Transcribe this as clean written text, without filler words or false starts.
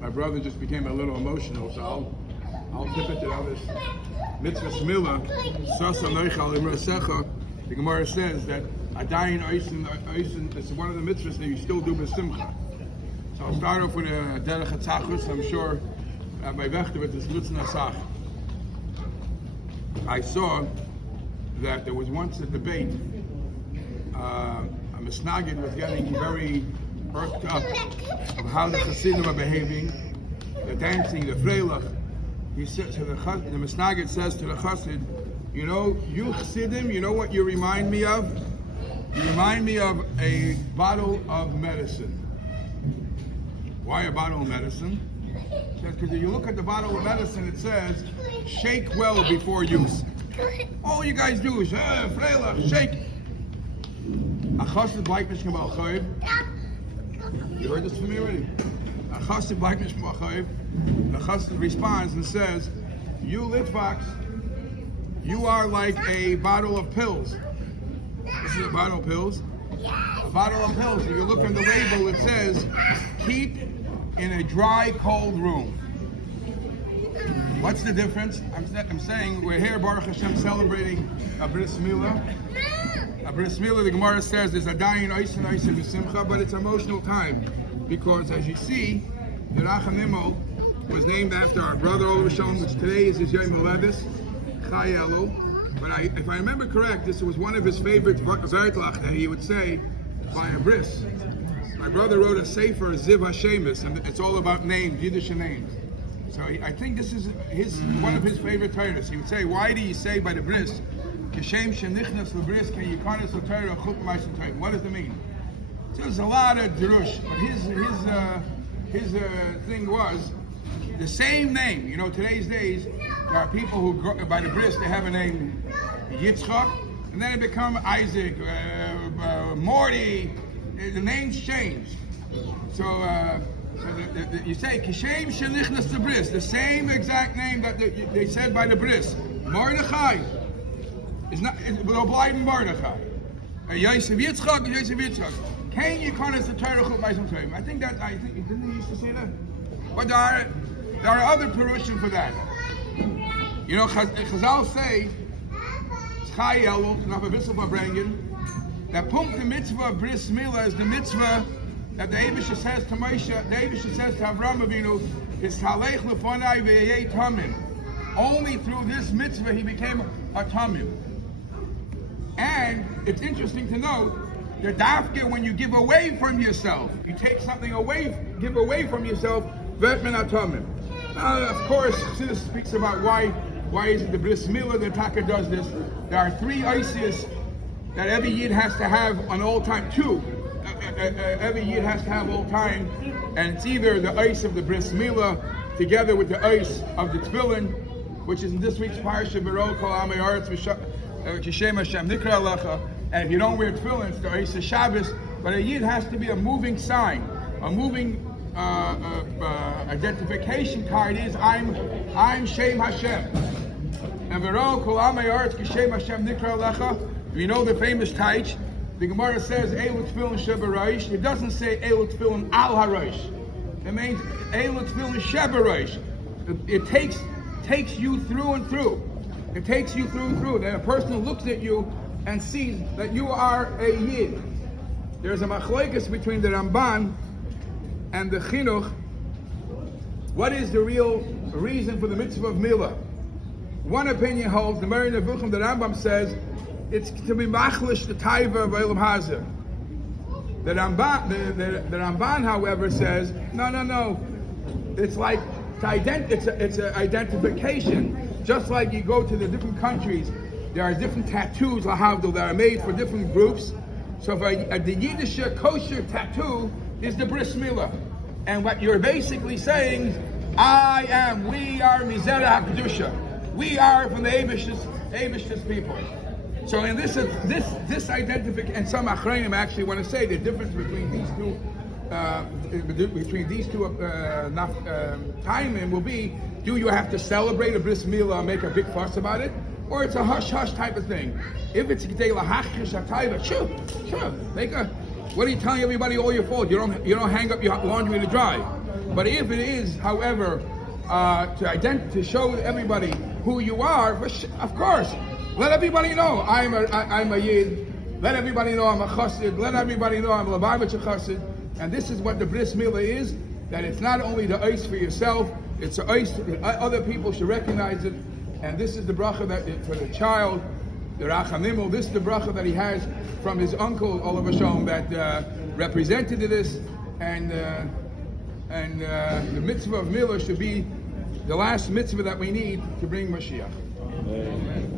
My brother just became a little emotional, so I'll tip it to others. Mitzvah mila, sasa noichal imrasecha. The Gemara says that adayin oisin is one of the mitzvahs that you still do b'simcha. So I'll start off with a derech hatzachus. I'm sure by Vechtavet is lutzen asach. I saw that there was once a debate. A misnagid was getting very irked up of how the Chassidim are behaving, the dancing, the freilach. He said to the misnagid says to the Chassid, you know, you Chassidim, you know what you remind me of? You remind me of a bottle of medicine. Why a bottle of medicine? Because if you look at the bottle of medicine, it says, shake well before use. All you guys do is, freilach, shake. A Chassid like Mishkam al-Chayv. You heard this from me already. A Chassid like Mishkam al-Chayv. The Chassid responds and says, you Litvaks, you are like a bottle of pills. This is a bottle of pills. A bottle of pills. If you look on the label, it says, keep in a dry, cold room. What's the difference? I'm saying we're here, Baruch Hashem, celebrating a bris mila. A bris mila, the Gemara says, is adayin oisin b'simcha, but it's emotional time because, as you see, the Rachanimo was named after our brother Olashon, which today is his Yom Levis, Chai Elu. But if I remember correct, this was one of his favorite vertlach that he would say by a bris. My brother wrote a sefer, Ziv Hashemis, and it's all about names, Yiddish names. So I think this is one of his favorite Torahs. He would say, why do you say by the bris, Kishem shenichnas lebris ke yikanis l'Torah chut ma'asim tovim? What does it mean? So there's a lot of drush, but his thing was the same name. You know, today's days there are people who by the bris they have a name Yitzchak, and then it become Isaac, Morty. The names change. So you say Kishem shenichnas lebris, the same exact name that they said by the bris. Mordechai. It's not. We'll bleiben Mordechai. Yosef Yitzchak, Yosef Yitzchak. Can you call us the Torah chut ma'asim tovim? I think didn't he used to say that? But there are other perushim for that. You know, Chazal say Chai Elu, not a bissel verbringen. That punkt the mitzvah of bris mila is the mitzvah that the Eibusha says to Moshe, the Eibusha says to Avraham Avinu, is talech lefonai ve'yei tamim. Only through this mitzvah he became a tamim. And it's interesting to note that dafke when you give away from yourself, you take something away, give away from yourself, vetmen atamim. Of course, this speaks about why is it the bris mila that Taka does this. There are three isis that every yid has to have on all time. Two, every yid has to have all time, and it's either the ice of the bris mila together with the ice of the tefillin, which is in this week's parsha B'ro Kol Amei Aretz Kishem Hashem Nikra Alecha. And if you don't wear tefillin, it's the ice of Shabbos. But a yid has to be a moving sign, a moving identification card. Is I'm Shem Hashem. And B'ro Kol Amei Aretz Kishem Hashem Nikra Alecha. You know the famous taich. The Gemara says Elu Tefillin Shebaraish. It doesn't say Elu Tefillin Al Haraish. It means Elu Tefillin Shebaraish. It takes you through and through. It takes you through and through. That a person looks at you and sees that you are a yid. There's a machlokes between the Ramban and the Chinuch. What is the real reason for the mitzvah of mila? One opinion holds, the Mari Nevuchim, the Rambam says, it's to be machlish the taiva of Elam Hazir. The Ramban, however, says, no. It's like it's an identification. Just like you go to the different countries, there are different tattoos, lahavdil, that are made for different groups. So the Yiddish kosher tattoo is the bris mila. And what you're basically saying, we are Mizera HaKedusha. We are from the Eibish's people. So in this identification, and some Achrayim actually want to say the difference between these two timing will be, do you have to celebrate a bris milah and make a big fuss about it? Or it's a hush-hush type of thing. If it's G'dei Lahachish HaTaiva, sure, what are you telling everybody all your fault? You don't hang up your laundry to dry. But if it is, however, to show everybody who you are, of course, let everybody know I'm a Yid. Let everybody know I'm a Chassid. Let everybody know I'm a Lubavitcher Chassid. And this is what the bris mila is, that it's not only the ice for yourself, it's a ice that other people should recognize it. And this is the bracha that for the child, the Rachamimel, this is the bracha that he has from his uncle, Olav Hashem, that represented this. And the mitzvah of mila should be the last mitzvah that we need to bring Mashiach. Amen.